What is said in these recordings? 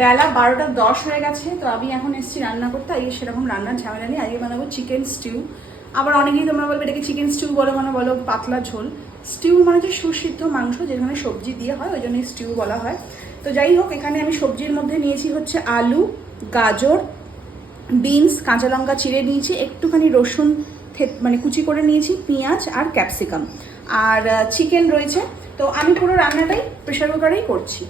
বেলা বারোটা দশ হয়ে গেছে, তো আমি এখন এসেছি রান্না করতে। আজকে সেরকম রান্নার ঝামেলা নেই আজকে বানাবো চিকেন স্টিউ আবার অনেকেই তোমরা বলবে এটাকে চিকেন স্টিউ বলো মানে বলো পাতলা ঝোল? স্টিউ মানে যে সুসিদ্ধ মাংস যেখানে সবজি দিয়ে হয়, ওই জন্য স্টিউ বলা হয়। তো যাই হোক, এখানে আমি সবজির মধ্যে নিয়েছি হচ্ছে আলু, গাজর, বিনস, কাঁচা লঙ্কা চিড়ে নিয়েছি, একটুখানি রসুন মানে কুচি করে নিয়েছি, পেঁয়াজ আর ক্যাপসিকাম। আর চিকেন রয়েছে, তো আমি পুরো রান্নাটাই প্রেশার কুকারেই করছি।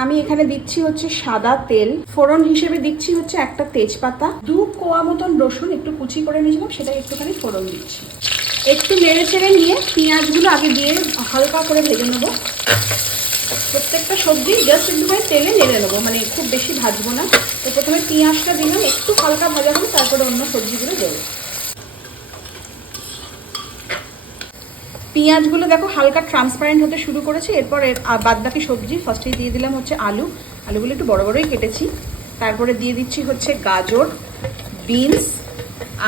আমি এখানে দিচ্ছি হচ্ছে সাদা তেল। ফোড়ন হিসেবে দিচ্ছি হচ্ছে একটা তেজপাতা। দু কোয়া মতন রসুন একটু কুচি করে নিয়েছিলাম সেটা একটুখানি ফোড়ন দিচ্ছি। একটু নেড়ে চেড়ে নিয়ে পেঁয়াজগুলো আগে দিয়ে হালকা করে ভেজে নেব। প্রত্যেকটা সবজি জাস্ট একটুখানি তেলে নেড়ে নেব মানে খুব বেশি ভাজবো না। তো প্রথমে পেঁয়াজটা দিলাম, একটু হালকা ভাজা হবে তারপরে অন্য সবজিগুলো দেবো। পেঁয়াজগুলো দেখো হালকা ট্রান্সপারেন্ট হতে শুরু করেছে, এরপর এর বাদ বাকি সবজি ফার্স্টেই দিয়ে দিলাম হচ্ছে আলু। আলুগুলো একটু বড় বড়ই কেটেছি। তারপরে দিয়ে দিচ্ছি হচ্ছে গাজর, বিনস,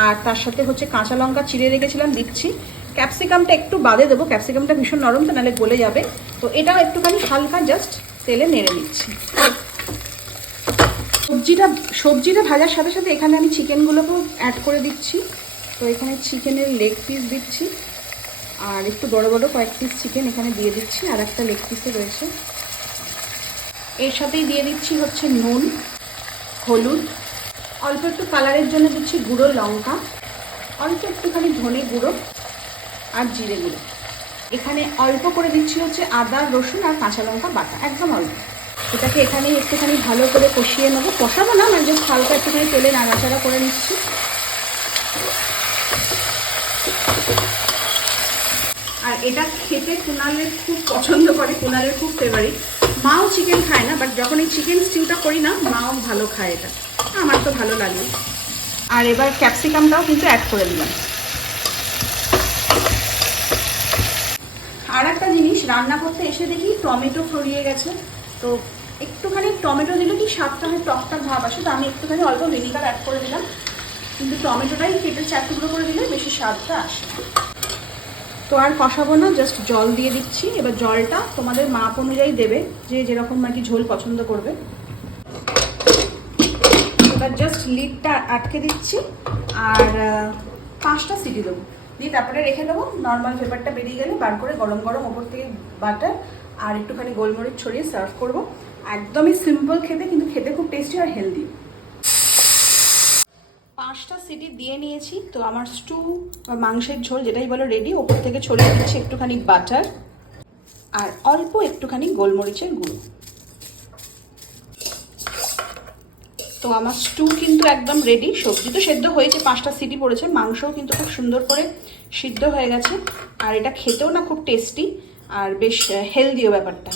আর তার সাথে হচ্ছে কাঁচা লঙ্কা চিড়ে রেখেছিলাম, দিচ্ছি। ক্যাপসিকামটা একটু বাদে দেবো, ক্যাপসিকামটা ভীষণ নরম তো, নাহলে গলে যাবে। তো এটাও একটুখানি হালকা জাস্ট তেলে নেড়ে নিচ্ছি সবজিটা সবজিটা ভাজার সাথে সাথে এখানে আমি চিকেনগুলোকেও অ্যাড করে দিচ্ছি। তো এখানে চিকেনের লেগ পিস দিচ্ছি। আর একটু বড় বড় কয়েক পিস চিকেন এখানে দিয়ে দিচ্ছি, আর একটা লেগ পিসে রয়েছে। এর সাথেই দিয়ে দিচ্ছি হচ্ছে নুন, হলুদ, অল্প একটু কালারের জন্য দিচ্ছি গুঁড়ো লঙ্কা, অল্প একটুখানি ধনে গুঁড়ো আর জিরে গুঁড়ো। এখানে অল্প করে দিচ্ছি হচ্ছে আদা, রসুন আর কাঁচা লঙ্কা বাটা, একদম অল্প। এটাকে এখানে একটুখানি ভালো করে কষিয়ে নেব। কষাবো না মানে জাস্ট হালকা একটুখানি তেলে নাড়াচাড়া করে নিচ্ছি। আর এটা খেতে কুনালের খুব পছন্দ করে, কুনালের খুব ফেভারিট মাও চিকেন খায় না বাট যখন এই চিকেন স্টিউটা করি না, মাও ভালো খায় এটা। আমার তো ভালো লাগে। আর এবার ক্যাপসিকামটাও কিন্তু অ্যাড করে দিলাম। আর একটা জিনিস, রান্না করতে এসে দেখি টমেটো ফরিয়ে গেছে। তো একটুখানি টমেটো দিলে কি স্বাদটা হয় টকটাক ভাব আসে, তো আমি একটুখানি অল্প ভিনিগার অ্যাড করে দিলাম। কিন্তু টমেটোটাই কেটে চার টুকরো করে দিলে বেশি স্বাদটা আসে তো আর কষাবো না জাস্ট জল দিয়ে দিচ্ছি। এবার জলটা তোমাদের মাপ অনুযায়ী দেবে, যে যেরকম আর কি ঝোল পছন্দ করবে। এবার জাস্ট লিডটা আটকে দিচ্ছি, আর পাঁচটা সিটি দেবো। দিয়ে তারপরে রেখে দেবো নর্মাল পেপারটা বেরিয়ে গেলে বার করে গরম গরম ওপর থেকে বাটার আর একটুখানি গোলমরিচ ছড়িয়ে সার্ভ করব। একদমই সিম্পল খেতে, কিন্তু খেতে খুব টেস্টি আর হেলদি পাঁচটা সিটি দিয়ে নিয়েছি, তো আমার স্টু বা মাংসের ঝোল যেটাই বলো রেডি ওপর থেকে ছড়িয়ে দিচ্ছি একটুখানি বাটার আর অল্প একটুখানি গোলমরিচের গুঁড়ো। তো আমার স্টু কিন্তু একদম রেডি সবজি তো সেদ্ধ হয়েছে, পাঁচটা সিটি পড়েছে, মাংসও কিন্তু খুব সুন্দর করে সিদ্ধ হয়ে গেছে, আর এটা খেতেও না খুব টেস্টি আর বেশ হেলদিও ব্যাপারটা।